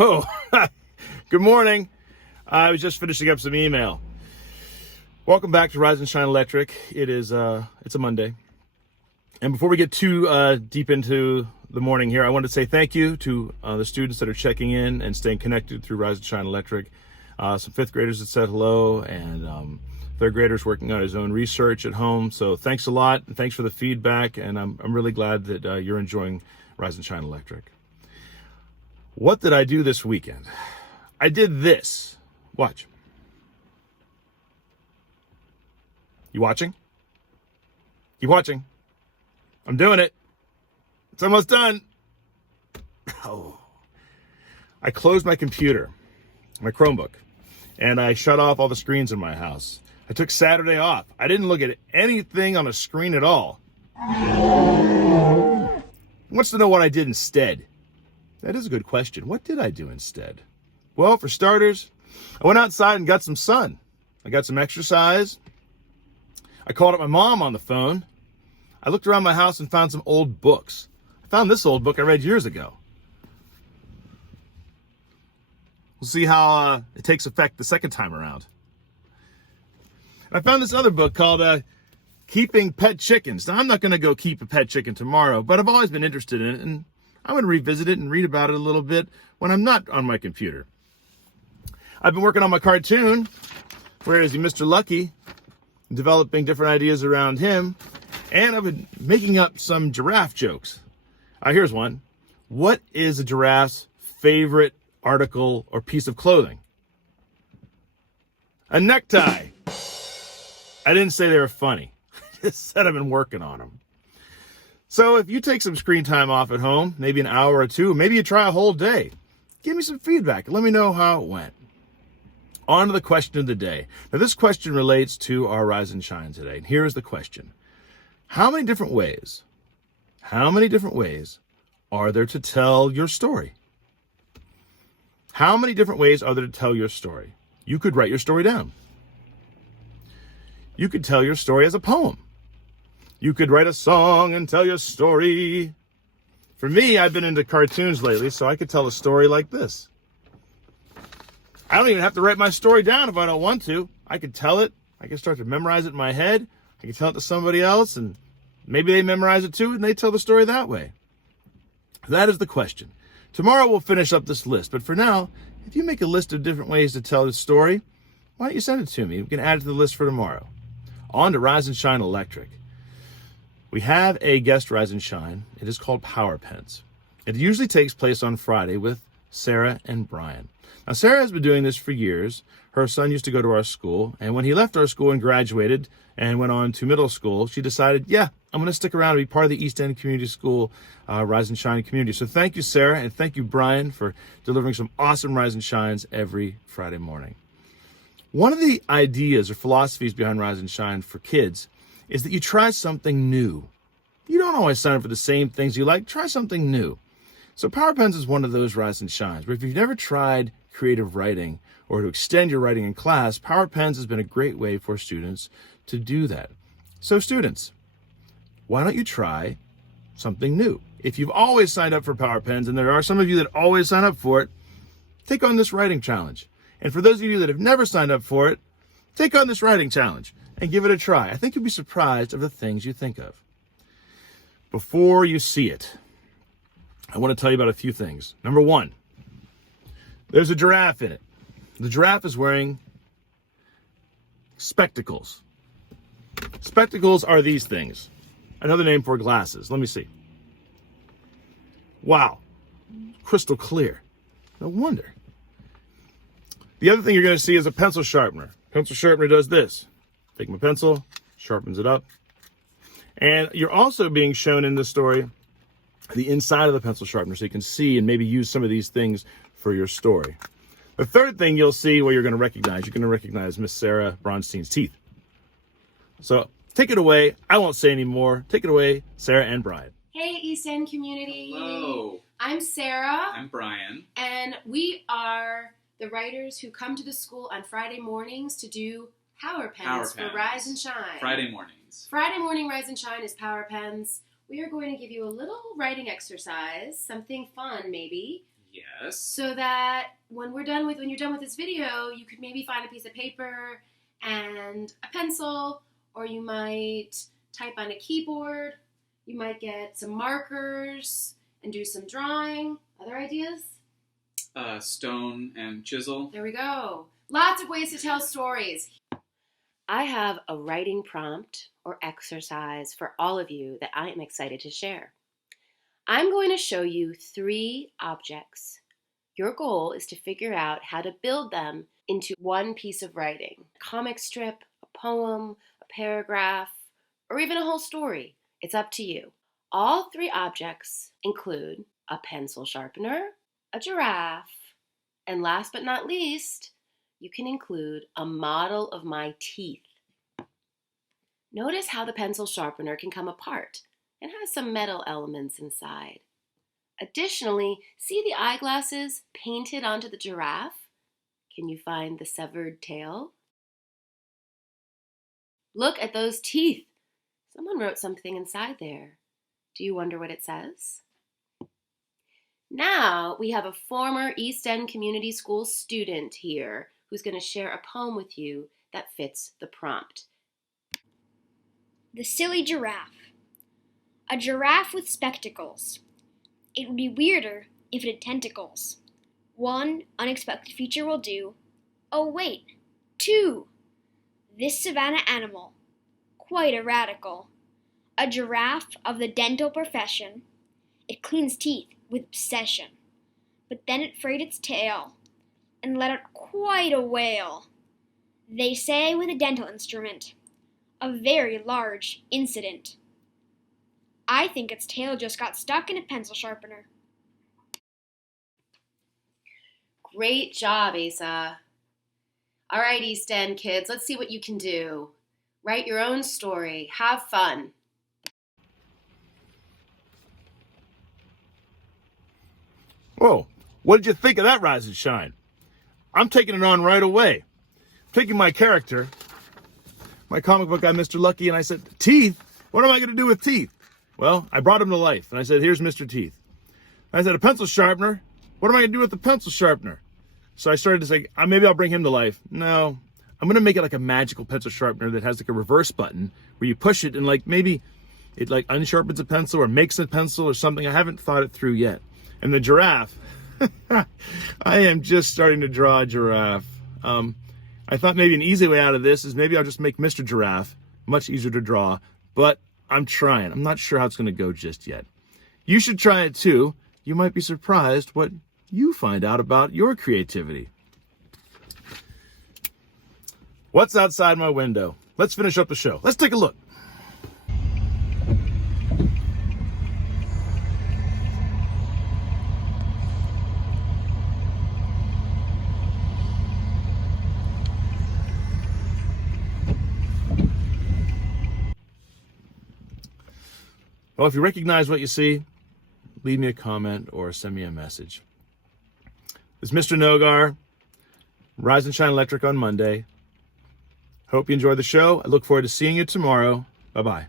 Oh, good morning. I was just finishing up some email. Welcome back to Rise and Shine Electric. It's a Monday. And before we get too deep into the morning here, I wanted to say thank you to the students that are checking in and staying connected through Rise and Shine Electric. Some fifth graders that said hello, and third graders working on his own research at home. So thanks a lot, and thanks for the feedback. And I'm really glad that you're enjoying Rise and Shine Electric. What did I do this weekend? I did this. Watch. You watching? Keep watching. I'm doing it. It's almost done. Oh. I closed my computer, my Chromebook, and I shut off all the screens in my house. I took Saturday off. I didn't look at anything on a screen at all. He wants to know what I did instead. That is a good question. What did I do instead? Well, for starters, I went outside and got some sun. I got some exercise. I called up my mom on the phone. I looked around my house and found some old books. I found this old book I read years ago. We'll see how it takes effect the second time around. I found this other book called Keeping Pet Chickens. Now, I'm not going to go keep a pet chicken tomorrow, but I've always been interested in it, and I'm going to revisit it and read about it a little bit when I'm not on my computer. I've been working on my cartoon, Where Is He, Mr. Lucky, developing different ideas around him, and I've been making up some giraffe jokes. Here's one. What is a giraffe's favorite article or piece of clothing? A necktie. I didn't say they were funny. I just said I've been working on them. So if you take some screen time off at home, maybe an hour or two, maybe you try a whole day, give me some feedback and let me know how it went. On to the question of the day. Now, this question relates to our Rise and Shine today. And here is the question. How many different ways are there to tell your story? How many different ways are there to tell your story? You could write your story down. You could tell your story as a poem. You could write a song and tell your story. For me, I've been into cartoons lately, so I could tell a story like this. I don't even have to write my story down if I don't want to. I could tell it. I can start to memorize it in my head. I can tell it to somebody else, and maybe they memorize it too, and they tell the story that way. That is the question. Tomorrow we'll finish up this list, but for now, if you make a list of different ways to tell the story, why don't you send it to me? We can add it to the list for tomorrow. On to Rise and Shine Electric. We have a guest Rise and Shine. It is called Power Pens. It usually takes place on Friday with Sarah and Brian. Now, Sarah has been doing this for years. Her son used to go to our school, and when he left our school and graduated and went on to middle school, she decided, I'm going to stick around and be part of the East End Community School Rise and Shine community. So thank you, Sarah, and thank you, Brian, for delivering some awesome Rise and Shines every Friday morning. One of the ideas or philosophies behind Rise and Shine for kids is that you try something new. You don't always sign up for the same things you like. Try something new. So Power Pens is one of those Rise and Shines. But if you've never tried creative writing or to extend your writing in class, Power Pens has been a great way for students to do that. So students, why don't you try something new? If you've always signed up for Power Pens, and there are some of you that always sign up for it, take on this writing challenge. And for those of you that have never signed up for it, take on this writing challenge and give it a try. I think you'll be surprised of the things you think of. Before you see it, I want to tell you about a few things. Number one, there's a giraffe in it. The giraffe is wearing spectacles. Spectacles are these things. Another name for glasses. Let me see. Wow. Crystal clear. No wonder. The other thing you're going to see is a pencil sharpener. Pencil sharpener does this. Take my pencil, sharpens it up. And you're also being shown in this story the inside of the pencil sharpener so you can see and maybe use some of these things for your story. The third thing you'll see you're going to recognize Miss Sarah Bronstein's teeth. So take it away. I won't say any more. Take it away, Sarah and Brian. Hey, East End community. Hello. I'm Sarah. I'm Brian. And we are the writers who come to the school on Friday mornings to do Power Pens for Rise and Shine. Friday mornings. Friday morning Rise and Shine is Power Pens. We are going to give you a little writing exercise, something fun maybe. Yes. So that when you're done with this video, you could maybe find a piece of paper and a pencil, or you might type on a keyboard. You might get some markers and do some drawing. Other ideas? Stone and chisel. There we go. Lots of ways to tell stories. I have a writing prompt or exercise for all of you that I am excited to share. I'm going to show you 3 objects. Your goal is to figure out how to build them into one piece of writing. A comic strip, a poem, a paragraph, or even a whole story. It's up to you. All 3 objects include a pencil sharpener, a giraffe, and last but not least, you can include a model of my teeth. Notice how the pencil sharpener can come apart and has some metal elements inside. Additionally, see the eyeglasses painted onto the giraffe? Can you find the severed tail? Look at those teeth. Someone wrote something inside there. Do you wonder what it says? Now we have a former East End Community School student here who's going to share a poem with you that fits the prompt. The Silly Giraffe. A giraffe with spectacles. It would be weirder if it had tentacles. 1 unexpected feature will do. Oh wait, 2. This savanna animal, quite a radical. A giraffe of the dental profession. It cleans teeth with obsession. But then it frayed its tail and let out quite a wail. They say with a dental instrument. A very large incident. I think its tail just got stuck in a pencil sharpener. Great job, Asa. All right, East End kids, let's see what you can do. Write your own story. Have fun. Whoa, what did you think of that Rise and Shine? I'm taking it on right away. I'm taking my character, my comic book guy, Mr. Lucky, and I said, teeth? What am I going to do with teeth? Well, I brought him to life, and I said, here's Mr. Teeth. I said, a pencil sharpener? What am I going to do with the pencil sharpener? So I started to say, maybe I'll bring him to life. No, I'm going to make it like a magical pencil sharpener that has like a reverse button where you push it and like maybe it like unsharpens a pencil or makes a pencil or something. I haven't thought it through yet. And the giraffe, I am just starting to draw a giraffe. I thought maybe an easy way out of this is maybe I'll just make Mr. Giraffe much easier to draw, but I'm trying. I'm not sure how it's going to go just yet. You should try it too. You might be surprised what you find out about your creativity. What's outside my window? Let's finish up the show. Let's take a look. Well, if you recognize what you see, leave me a comment or send me a message. This is Mr. Nogar, Rise and Shine Electric on Monday. Hope you enjoyed the show. I look forward to seeing you tomorrow. Bye-bye.